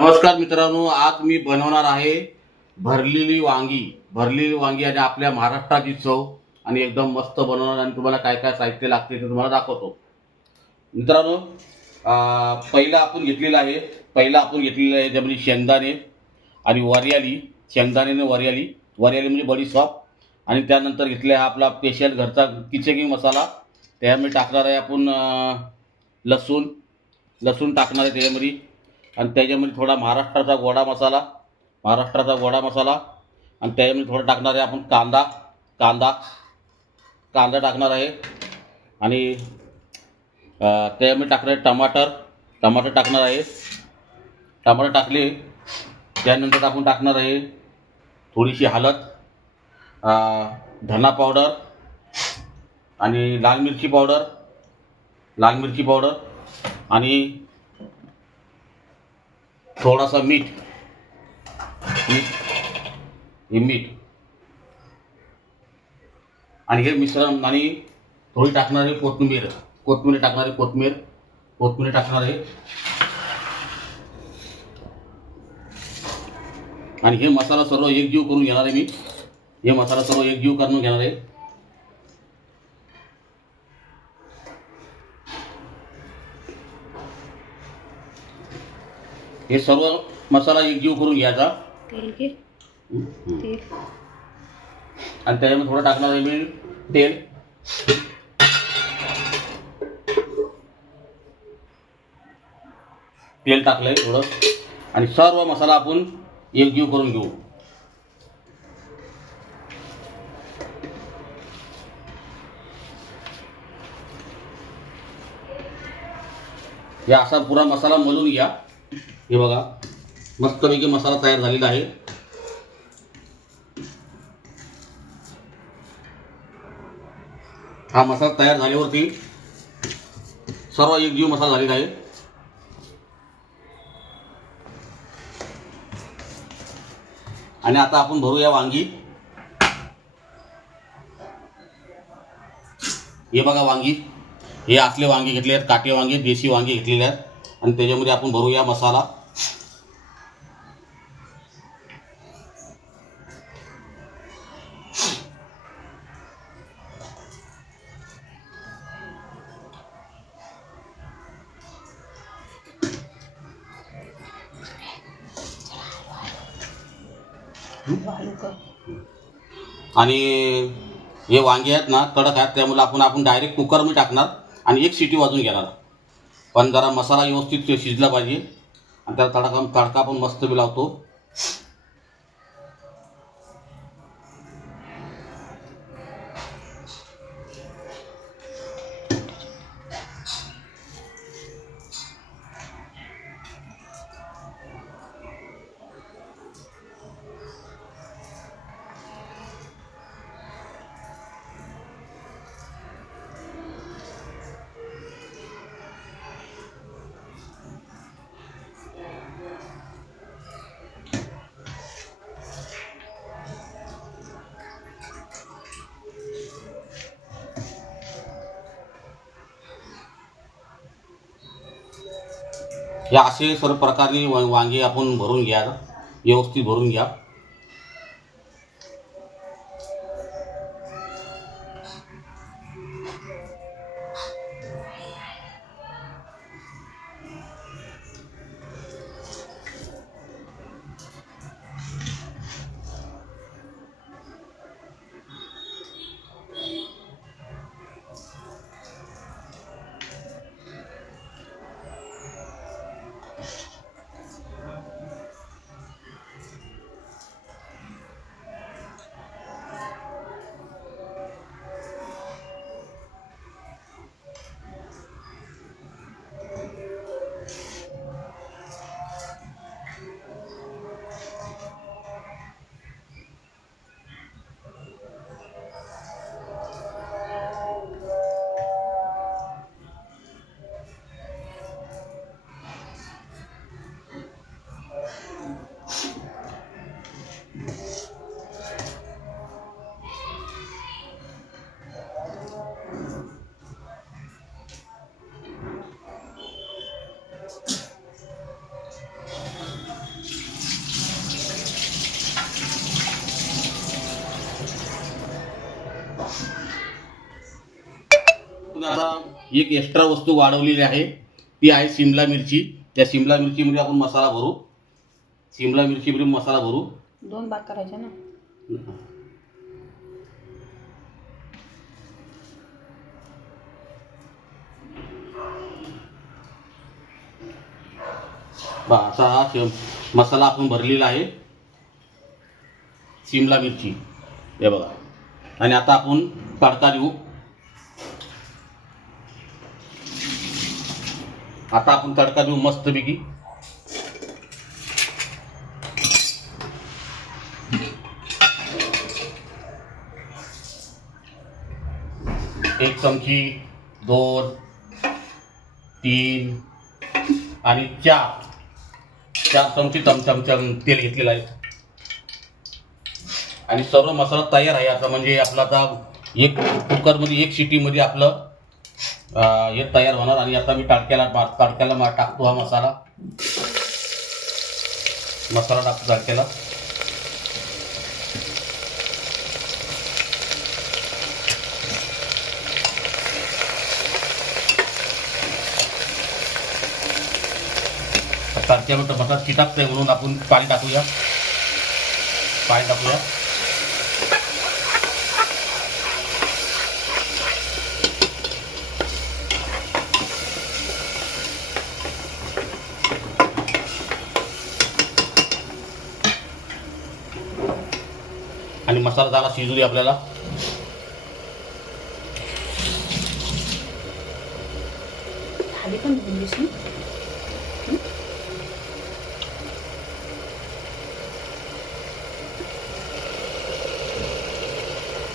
नमस्कार मित्रांनो आज मी बनवणार आहे भरलेली वांगी. भरलेली वांगी आणि आपल्या महाराष्ट्राची चव आणि एकदम मस्त बनवणार आणि तुम्हाला काय काय साहित्य लागते ते तुम्हाला दाखवतो. मित्रांनो पहिलं पहिला आपण घेतलेला आहे. पहिला आपण घेतलेला आहे त्यामध्ये म्हणजे शेंगदाणे आणि वरियाली शेंगदाणे आणि वरियाली वरियाली म्हणजे बडी सॉप आणि त्यानंतर घेतला आहे आपला स्पेशल घरचा किचकी मसाला. त्यामध्ये टाकणार आहे आपण लसूण. लसूण टाकणार आहे त्याच्यामध्ये. आणि त्याच्यामध्ये थोडा महाराष्ट्राचा गोडा मसाला महाराष्ट्राचा गोडा मसाला आणि त्याच्यामध्ये थोडं टाकणार आहे आपण कांदा कांदा कांदा टाकणार आहे. आणि त्याच्यामध्ये टाकणार आहे टमाटर टमाटर टाकणार आहे. टमाटर टाकले त्यानंतर आपण टाकणार आहे थोडीशी हळद धना पावडर आणि लाल मिरची पावडर लाल मिरची पावडर आणि थोडासा मीठ. मीठ. हे मीठ. आणि हे मिश्रण आणि थोडी टाकणार आहे कोथिंबीर कोथमिरी टाकणार आहे कोथमीर. कोथमिरी टाकणार. आहे आणि हे मसाला सर्व एकजीव करून घेणार आहे मी. हे मसाला सर्व एकजीव करून घेणार. आहे हे सर्व मसाला एकजीव करून घ्यायचा. आणि त्याच्यामध्ये थोडं टाकणार आहे मी तेल. तेल टाकलंय थोडं. आणि सर्व मसाला आपण एकजीव करून घेऊ. हे असा पुरा मसाला मलून घ्या. हे बघा मस्तपैकी मसाला तयार झालेला आहे. हा मसाला तयार झाल्यावरती सर्व एकजीव मसाला झालेला आहे. आणि आता आपण भरूया वांगी. हे बघा वांगी. हे असले वांगी घेतले आहेत काटे वांगी देशी वांगी घेतलेले आहेत. आणि त्याच्यामध्ये आपण भरूया मसाला. आणि हे वांगे आहेत ना कडक आहेत त्यामुळे आपण आपण डायरेक्ट कुकरमध्ये टाकणार आणि एक सिटी वाजून घेणार. पण जरा मसाला व्यवस्थित शिजला पाहिजे. आणि त्याला तडका तडका पण मस्त मी लावतो. हे असे सर्व प्रकारे वांगे आपण भरून घ्या व्यवस्थित भरून घ्या. आता एक एक्स्ट्रा वस्तू वाढवलेली आहे. ती आहे शिमला मिरची. त्या शिमला मिरचीमध्ये आपण मसाला भरू. शिमला मिरचीमध्ये मसाला भरू. दोन भाग करायचे ना? असा हा मसाला आपण भरलेला आहे. शिमला मिरची. हे बघा. आणि आता आपण तडका देऊ. आता आपण तडका देऊ मस्तपैकी. एक चमची दोन तीन आणि चार. चार चमची चमचमच्या तेल घेतलेलं आहे. आणि सर्व मसाला तयार आहे. आता म्हणजे आपला आता एक कुकरमध्ये एक शिटीमध्ये आपलं हे तयार होणार आणि आता मी टाडक्याला मा- तडक्याला मा- टाकतो हा मसाला. मसाला टाकतो तडक्याला तडक्यामध्ये मसाला चिटाकतंय म्हणून आपण पाणी टाकूया. पाणी टाकूया. मसाला झाला शिजू दे आपल्याला.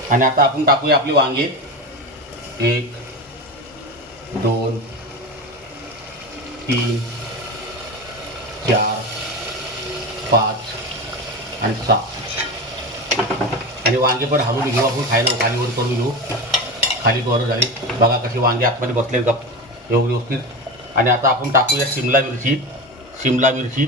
आणि आता आपण टाकूया आपली वांगे. एक दोन तीन चार पाच आणि सहा. आणि वांगे पण हलवून घेऊ आपण खायला खाली वर करून घेऊ. खाली बरं झाली. बघा कशी वांगे आतमध्ये बसले गप एवढी व्यवस्थित. आणि आता आपण टाकूया शिमला मिरची. शिमला मिरची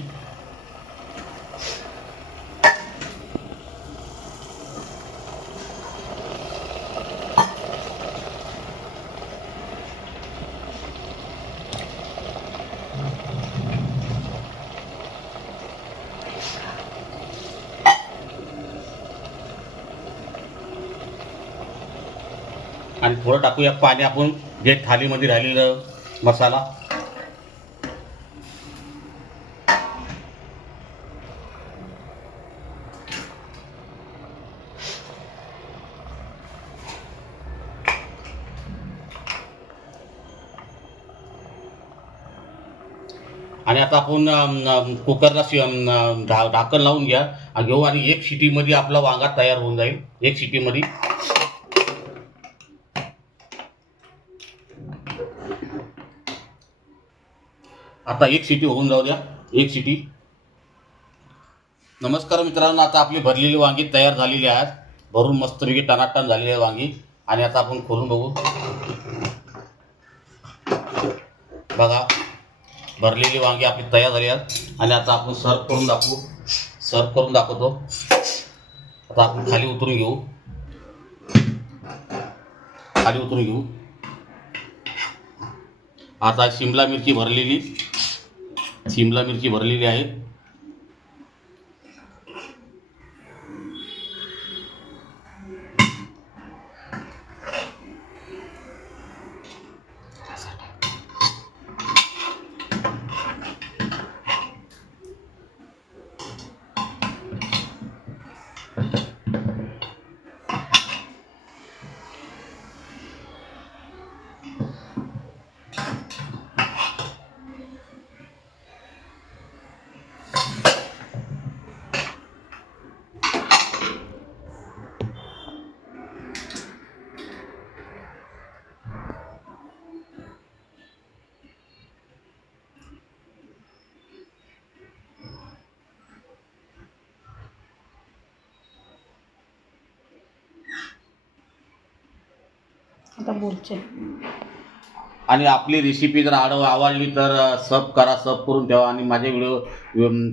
आणि थोडं टाकूया. पाणी आपण जे थालीमध्ये राहिलेलं मसाला. आणि आता आपण कुकरला शि- ढाकण लावून घ्या. आणि घेऊ आणि एक शिटीमध्ये आपला वांगा तयार होऊन जाईल. एक शिटीमध्ये. आता एक सिटी होऊन जाऊ द्या. एक सिटी नमस्कार मित्रांनो आता आपली भरलेली वांगी तयार झालेली आहेत भरून मस्तपैकी टनाटन झालेली आहे वांगी. आणि आता आपण खोलून बघू. बघा भरलेली वांगी आपली तयार झाली आहेत आणि आता आपण सर्व करून दाखवू. सर्व करून दाखवतो. आता आपण खाली उतरून घेऊ. खाली उतरून घेऊ. आता शिमला मिरची भरलेली. शिमला मिरची भरलेली आहे. आता बोलचे आणि आपली रेसिपी जर आडव आवडली तर सब करा सब करून ठेवा. आणि माझे व्हिडिओ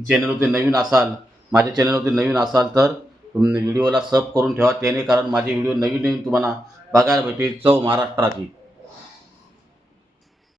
चॅनलवरती नवीन असाल माझ्या चॅनलवरती नवीन असाल तर व्हिडिओला सब करून ठेवा. त्याने कारण माझे व्हिडिओ नवीन नवीन तुम्हाला बघायला भेटेल. चव महाराष्ट्राची.